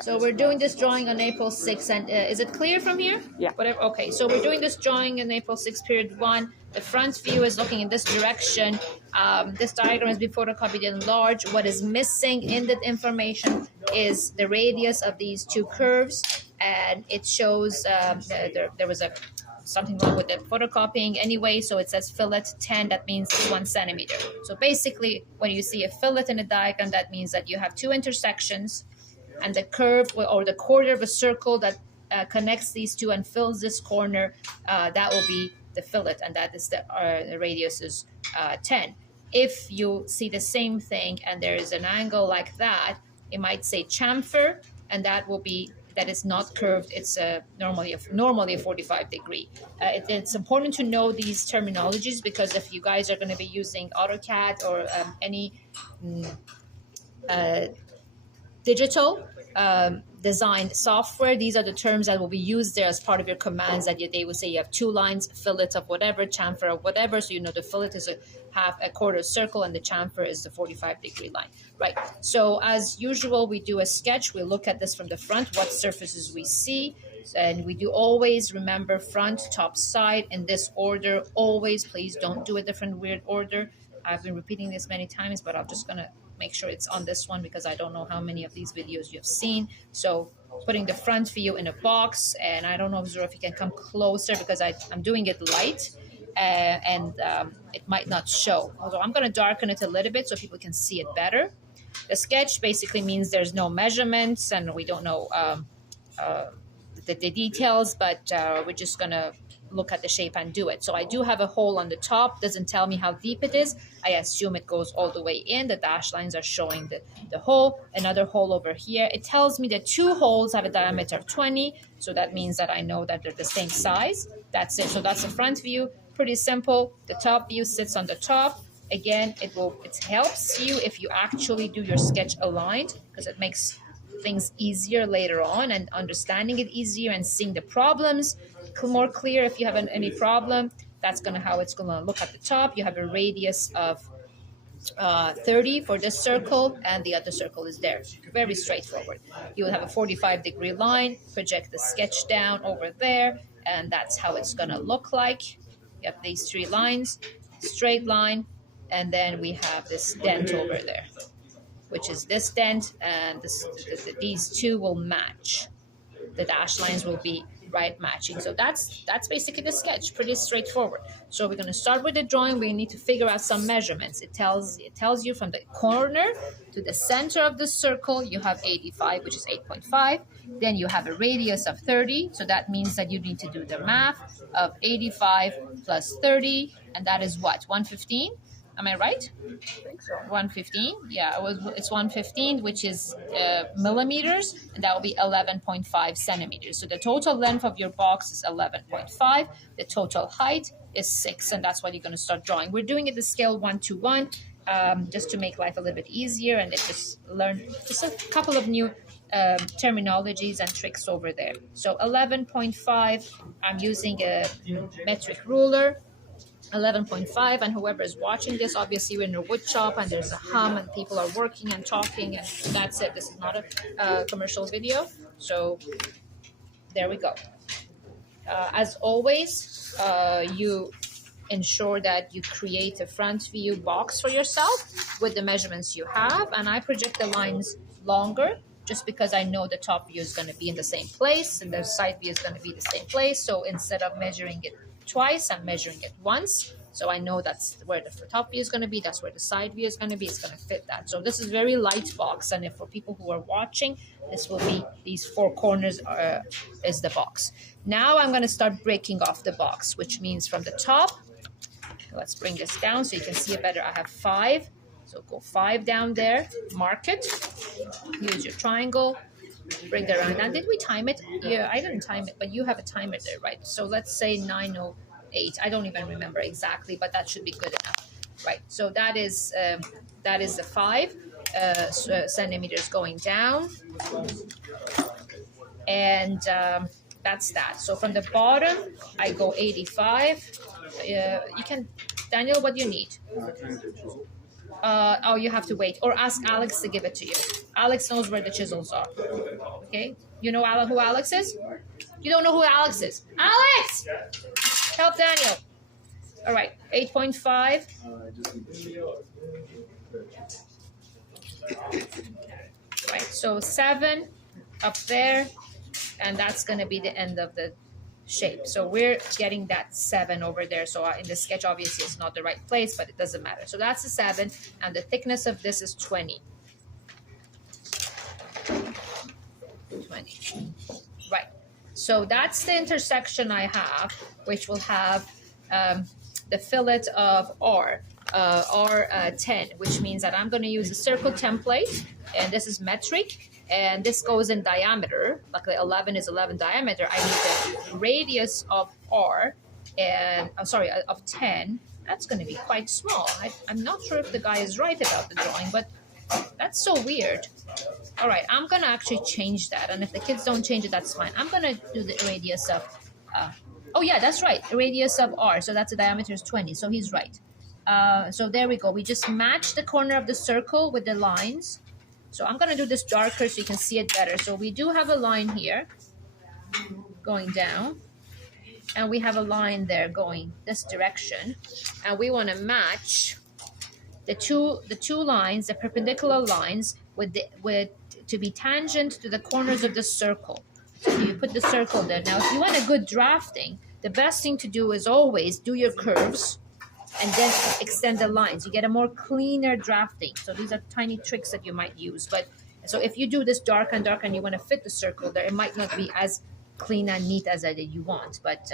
So we're doing this drawing on April 6th, and is it clear from here? Yeah. Whatever. Okay, so we're doing this drawing in April 6th, period 1. The front view is looking in this direction. This diagram has been photocopied in large. What is missing in that information is the radius of these two curves, and it shows there was something wrong with the photocopying anyway, so it says fillet 10, that means 1 centimeter. So basically, when you see a fillet in a diagram, that means that you have two intersections, and the curve or the quarter of a circle that connects these two and fills this corner, that will be the fillet, and that is the radius is 10. If you see the same thing and there is an angle like that, it might say chamfer, and that will be that is not curved. It's normally a 45 degree. It's important to know these terminologies, because if you guys are going to be using AutoCAD or any digital design software, these are the terms that will be used there as part of your commands. That they will say you have two lines, fillet of whatever, chamfer of whatever. So you know the fillet is a quarter circle, and the chamfer is the 45-degree line, right? So as usual, we do a sketch. We look at this from the front, what surfaces we see, and we do always remember front, top, side in this order. Always, please don't do a different weird order. I've been repeating this many times, but I'm just gonna make sure it's on this one, because I don't know how many of these videos you've seen. So putting the front view in a box, and I don't know, Zuhra, if you can come closer, because I'm doing it light, and it might not show. Although I'm going to darken it a little bit so people can see it better. The sketch basically means there's no measurements, and we don't know the details, but we're just going to look at the shape and do it. So I do have a hole on the top. Doesn't tell me how deep it is. I assume it goes all the way in. The dashed lines are showing the hole. Another hole over here. It tells me that two holes have a diameter of 20. So that means that I know that they're the same size. That's it. So that's the front view. Pretty simple. The top view sits on the top. Again, it helps you if you actually do your sketch aligned, because it makes things easier later on, and understanding it easier, and seeing the problems more clear. If you have any problem, that's how it's gonna look at the top. You have a radius of 30 for this circle, and the other circle is there. Very straightforward. You will have a 45-degree line. Project the sketch down over there, and that's how it's gonna look like. You have these three lines, straight line, and then we have this dent over there, which is this dent, and these two will match. The dashed lines will be right matching. So that's basically the sketch. Pretty straightforward. So we're going to start with the drawing. We need to figure out some measurements. It tells you from the corner to the center of the circle you have 85, which is 8.5. Then you have a radius of 30. So that means that you need to do the math of 85 plus 30, and that is what, 115? Am I right? I think so. 115. Yeah, it's 115, which is millimeters, and that will be 11.5 centimeters. So the total length of your box is 11.5. The total height is 6, and that's what you're going to start drawing. We're doing it the scale 1:1, just to make life a little bit easier, and just learn just a couple of new terminologies and tricks over there. So 11.5. I'm using a metric ruler. 11.5, and whoever is watching this, obviously we're in a wood shop and there's a hum and people are working and talking, and that's it. This is not a commercial video. So there we go. As always, you ensure that you create a front view box for yourself with the measurements you have, and I project the lines longer just because I know the top view is going to be in the same place and the side view is going to be the same place. So instead of measuring it twice, I'm measuring it once, so I know that's where the top view is going to be, that's where the side view is going to be. It's going to fit that. So this is very light box, and if for people who are watching, this will be these four corners is the box. Now I'm going to start breaking off the box, which means from the top, let's bring this down so you can see it better. I have 5, so go 5 down there, mark it, use your triangle, bring that around. Now, did we time it? Yeah, I didn't time it, but you have a timer there, right? So let's say 9:08. I don't even remember exactly, but that should be good enough, right? So that is the 5 centimeters going down, and that's that. So from the bottom, I go 85. You can, Daniel, what do you need? Oh, you have to wait, or ask Alex to give it to you. Alex knows where the chisels are. Okay? You know who Alex is? You don't know who Alex is. Alex! Help Daniel. All right, 8.5. Right, so 7 up there, and that's going to be the end of the shape. So we're getting that 7 over there. So in the sketch, obviously, it's not the right place, but it doesn't matter. So that's the 7, and the thickness of this is 20. 20. Right. So that's the intersection I have, which will have the fillet of R10, which means that I'm going to use a circle template, and this is metric, and this goes in diameter. Luckily, 11 is 11 diameter. I need the radius of R, and of 10. That's going to be quite small. I'm not sure if the guy is right about the drawing, but that's so weird. All right, I'm going to actually change that, and if the kids don't change it, that's fine. I'm going to do the radius of, oh yeah, that's right, the radius of R, so that's the diameter is 20, so he's right. So there we go. We just match the corner of the circle with the lines. So I'm going to do this darker so you can see it better. So we do have a line here going down, and we have a line there going this direction, and we want to match the two lines, the perpendicular lines, to be tangent to the corners of the circle. So you put the circle there. Now, if you want a good drafting, the best thing to do is always do your curves and then extend the lines. You get a more cleaner drafting. So these are tiny tricks that you might use. But so if you do this dark and dark and you want to fit the circle there, it might not be as clean and neat as you want. But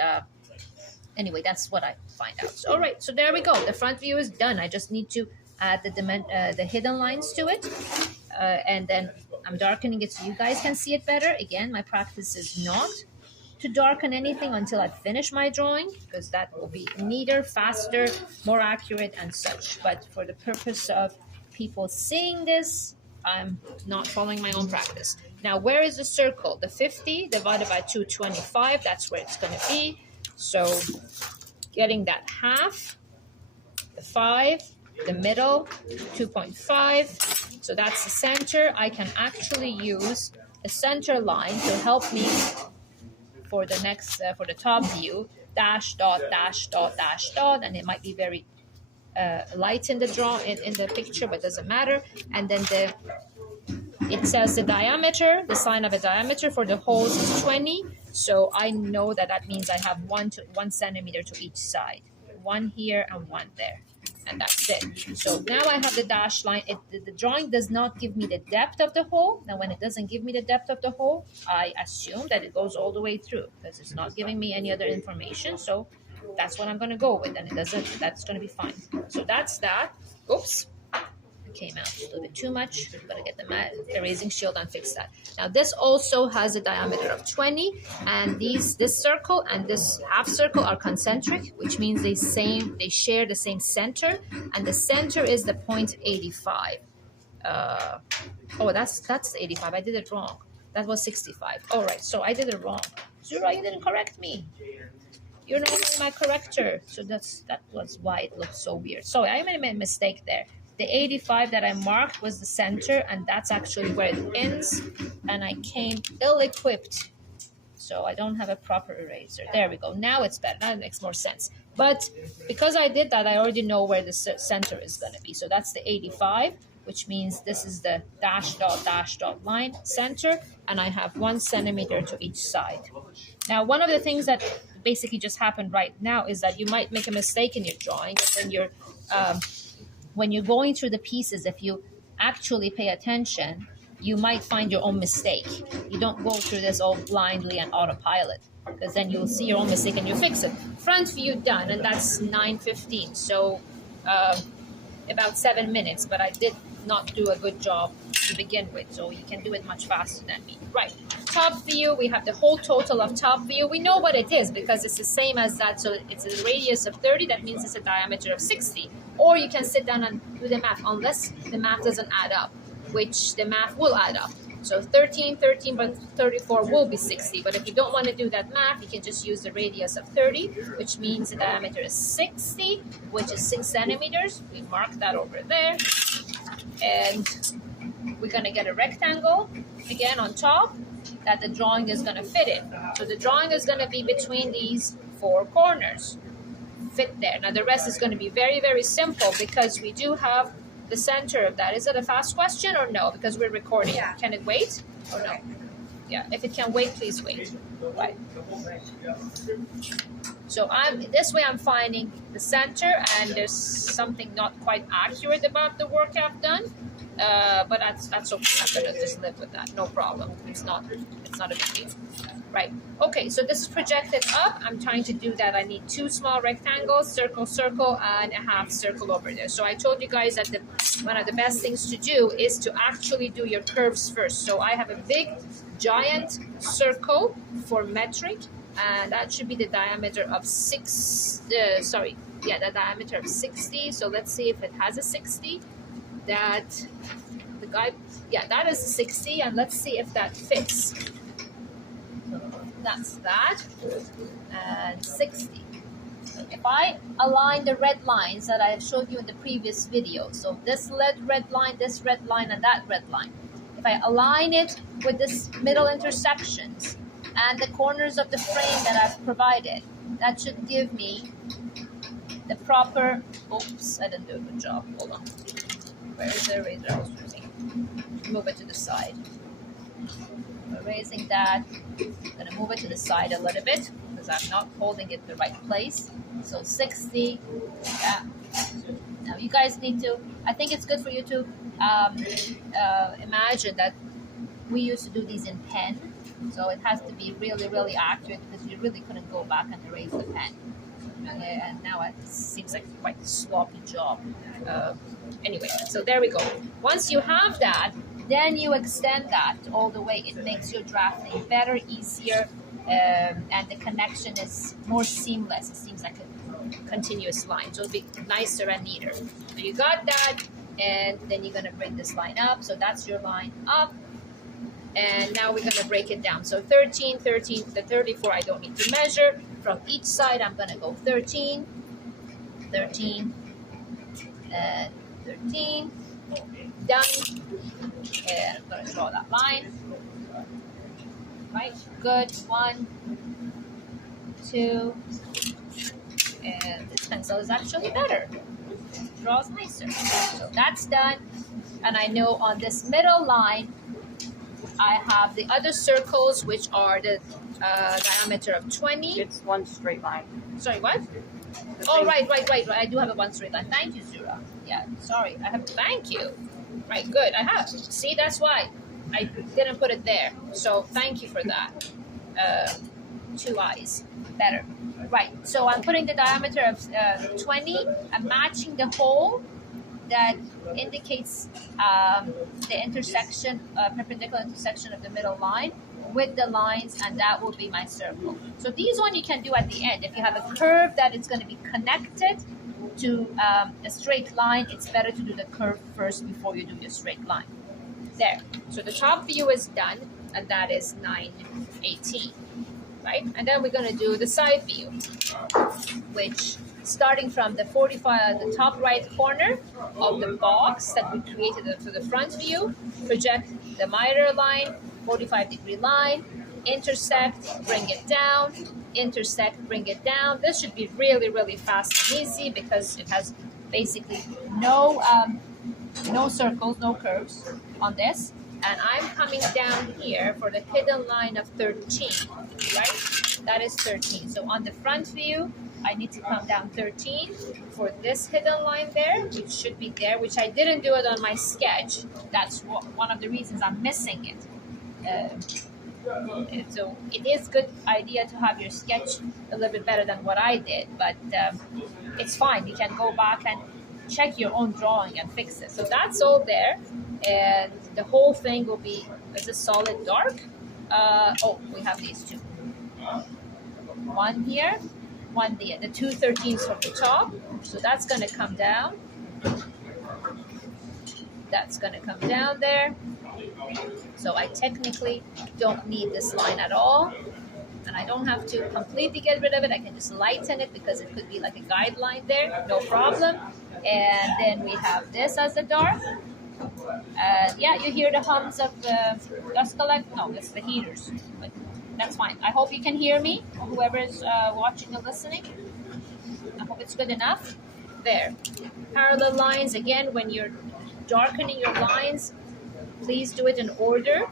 anyway, that's what I find out. So, all right, so there we go. The front view is done. I just need to add the hidden lines to it. And then I'm darkening it so you guys can see it better. Again, my practice is not to darken anything until I finish my drawing, because that will be neater, faster, more accurate and such. But for the purpose of people seeing this, I'm not following my own practice. Now, where is the circle? The 50 divided by 225, that's where it's going to be. So getting that half, the 5, the middle, 2.5. So that's the center. I can actually use a center line to help me for the next, for the top view, dash, dot, dash, dot, dash, dot, and it might be very light in the in the picture, but it doesn't matter. And then it says the diameter, the sign of a diameter for the holes is 20. So I know that means I have 1 centimeter to each side, 1 here and 1 there. And that's it. So now I have the dash line. The drawing does not give me the depth of the hole. Now, when it doesn't give me the depth of the hole, I assume that it goes all the way through, because it's not giving me any other information. So that's what I'm going to go with, and it doesn't. That's going to be fine. So that's that. Oops. Came out a little bit too much. I'm going to get the erasing shield and fix that. Now, this also has a diameter of 20, and this circle and this half circle are concentric, which means they share the same center, and the center is the point 85. Oh, that's 85. I did it wrong. That was 65. All right, so I did it wrong. Zuhra, you didn't correct me. You're not my corrector. So that was why it looked so weird. So I made a mistake there. The 85 that I marked was the center, and that's actually where it ends. And I came ill-equipped, so I don't have a proper eraser. There we go. Now it's better. Now it makes more sense. But because I did that, I already know where the center is going to be. So that's the 85, which means this is the dash dot line center, and I have 1 centimeter to each side. Now, one of the things that basically just happened right now is that you might make a mistake in your drawing, and then when you're going through the pieces, if you actually pay attention, you might find your own mistake. You don't go through this all blindly and autopilot, because then you'll see your own mistake and you fix it. Front view done, and that's 9:15. So about 7 minutes, but I did not do a good job to begin with, so you can do it much faster than me. Right, top view, we have the whole total of top view. We know what it is because it's the same as that, so it's a radius of 30, that means it's a diameter of 60. Or you can sit down and do the math, unless the math doesn't add up, which the math will add up. So 13 but 34 will be 60. But if you don't want to do that math, you can just use the radius of 30, which means the diameter is 60, which is 6 centimeters. We mark that over there. And we're going to get a rectangle again on top that the drawing is going to fit in. So the drawing is going to be between these four corners. Fit there. Now the rest is going to be very, very simple because we do have the center of that. Is it a fast question or no? Because we're recording. Yeah. Can it wait or no? Yeah, if it can wait, please wait. Right. So this way I'm finding the center, and there's something not quite accurate about the work I've done. But that's okay. I'm gonna just live with that. No problem. It's not a big deal. Right. Okay, so this is projected up. I'm trying to do that. I need two small rectangles, circle, circle, and a half circle over there. So I told you guys that one of the best things to do is to actually do your curves first. So I have a big, giant circle for metric, and that should be the diameter of the diameter of 60. So let's see if it has a 60. That is a 60, and let's see if that fits. That's that, and 60. If I align the red lines that I have showed you in the previous video, so this red line, and that red line, if I align it with this middle intersections and the corners of the frame that I've provided, that should give me the proper, oops, I didn't do a good job, hold on. Where is the eraser I was using? Move it to the side. Erasing that. I'm going to move it to the side a little bit because I'm not holding it the right place. So 60. Yeah. Now you guys need to, I think it's good for you to imagine that we used to do these in pen. So it has to be really, really accurate because you really couldn't go back and erase the pen. And now it seems like quite a sloppy job. Anyway, so there we go. Once you have that, then you extend that all the way. It makes your drafting better, easier, and the connection is more seamless. It seems like a continuous line, so it'll be nicer and neater. So you got that, and then you're going to bring this line up. So that's your line up. And now we're going to break it down. So 13, 13, the 34 I don't need to measure. From each side, I'm going to go 13, 13, and 13. Done. And I'm going to draw that line. Right, good. 1, 2. And this pencil is actually better. Draws nicer. So that's done. And I know on this middle line, I have the other circles, which are the diameter of 20. It's one straight line. Sorry, what? Oh, right. I do have a one straight line. Thank you, Zuhra. Yeah, sorry. I have, thank you. Right, good. I have. See, that's why I didn't put it there. So thank you for that. 2 eyes. Better. Right, so I'm putting the diameter of 20. I'm matching the hole that indicates the intersection, perpendicular intersection of the middle line with the lines, and that will be my circle. So these one you can do at the end. If you have a curve that is going to be connected to a straight line, it's better to do the curve first before you do your straight line. There. So the top view is done, and that is 9/18, right? And then we're going to do the side view, which starting from the 45 at the top right corner of the box that we created for the front view, project the miter line, 45-degree line, intersect, bring it down, intersect, bring it down. This should be really, really fast and easy because it has basically no circles, no curves on this. And I'm coming down here for the hidden line of 13, right? That is 13. So on the front view, I need to come down 13 for this hidden line there, which should be there, which I didn't do it on my sketch. That's one of the reasons I'm missing it. So it is a good idea to have your sketch a little bit better than what I did, but it's fine. You can go back and check your own drawing and fix it. So that's all there, and the whole thing will be as a solid dark. Oh, we have these two. One here, one there. The 2 13s from the top. So that's going to come down. That's going to come down there. So I technically don't need this line at all. And I don't have to completely get rid of it. I can just lighten it because it could be like a guideline there. No problem. And then we have this as a dark. Yeah, you hear the hums of the dust collect. No, it's the heaters, but that's fine. I hope you can hear me, or whoever is watching or listening. I hope it's good enough. There. Parallel lines, again, when you're darkening your lines, please do it in order.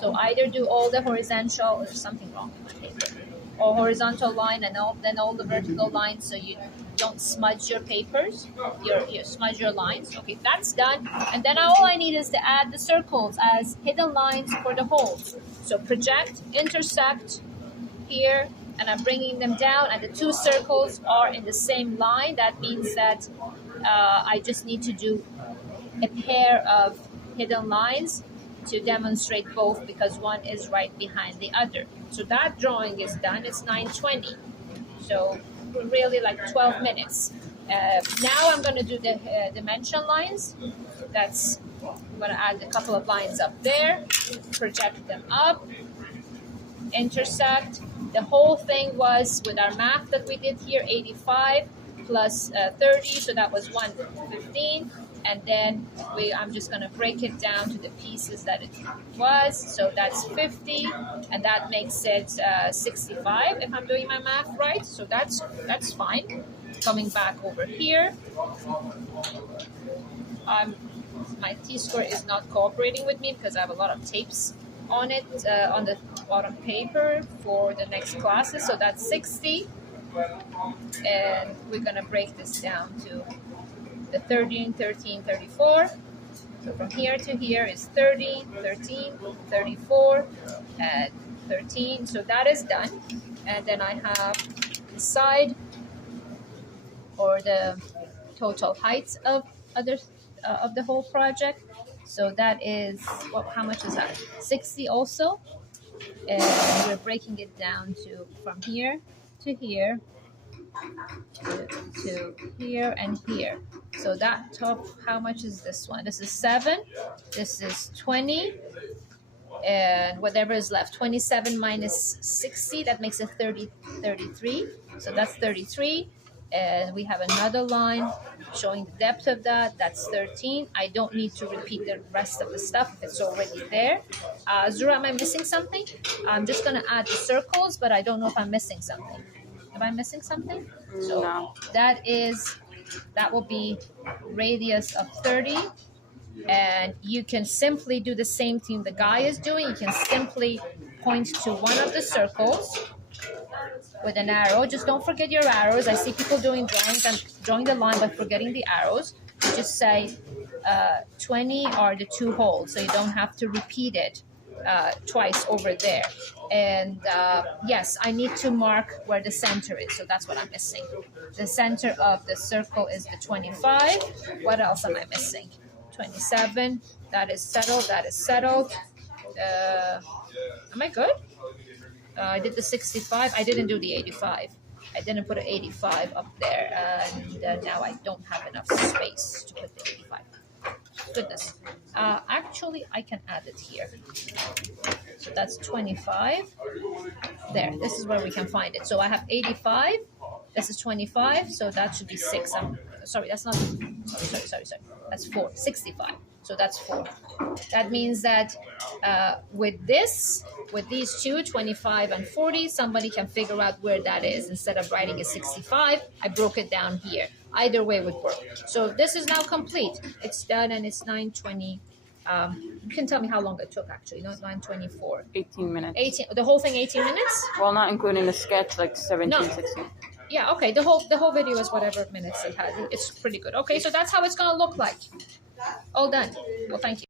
So either do all the horizontal, or there's something wrong with my paper, or horizontal line and then all the vertical lines, so you don't smudge your papers, you smudge your lines. Okay, that's done. And then all I need is to add the circles as hidden lines for the holes. So project, intersect here, and I'm bringing them down, and the two circles are in the same line. That means that I just need to do a pair of hidden lines to demonstrate both, because one is right behind the other. So that drawing is done. It's 9:20. So really like 12 minutes. Now I'm going to do the dimension lines. I'm going to add a couple of lines up there, project them up, intersect. The whole thing was with our math that we did here, 85 plus 30, so that was 115. And then I'm just going to break it down to the pieces that it was. So that's 50, and that makes it 65 if I'm doing my math right. So that's fine. Coming back over here, my T-square is not cooperating with me because I have a lot of tapes on it, on the bottom paper for the next classes. So that's 60, and we're going to break this down to the 13, 13, 34. So from here to here is 30, 13, 34, and 13. So that is done. And then I have the side, or the total heights of the whole project. So that is, how much is that? 60 also. And we're breaking it down to from here to here, to here and here. So that top, how much is this one? This is 7, this is 20, and whatever is left, 27 minus 60, that makes it 33. So that's 33. And we have another line showing the depth of that. That's 13. I don't need to repeat the rest of the stuff if it's already there. Zuhra, am I missing something? I'm just going to add the circles, but I don't know if I'm missing something. Am I missing something? So no. That will be radius of 30. And you can simply do the same thing the guy is doing. You can simply point to one of the circles with an arrow. Just don't forget your arrows. I see people doing drawings and drawing the line but forgetting the arrows. You just say 20 are the two holes, so you don't have to repeat it twice over there. And yes, I need to mark where the center is, so that's what I'm missing. The center of the circle is the 25. What else am I missing? 27. That is settled. That is settled. Am I good? I did the 65. I didn't do the 85. I didn't put an 85 up there, and now I don't have enough space to put the 85. Goodness. Actually, I can add it here. So that's 25. There. This is where we can find it. So I have 85. This is 25. So that should be 6. Sorry, that's not. Sorry. That's 4. 65. So that's 4. That means that with these two, 25 and 40, somebody can figure out where that is. Instead of writing a 65, I broke it down here. Either way would work. So this is now complete. It's done, and it's 9:20. You can tell me how long it took, actually. Not 9:24. 18 minutes. 18. The whole thing, 18 minutes? Well, not including the sketch, like 17, No. 16. Yeah, okay. The whole video is whatever minutes it has. It's pretty good. Okay, so that's how it's gonna look like. All done. Well, thank you.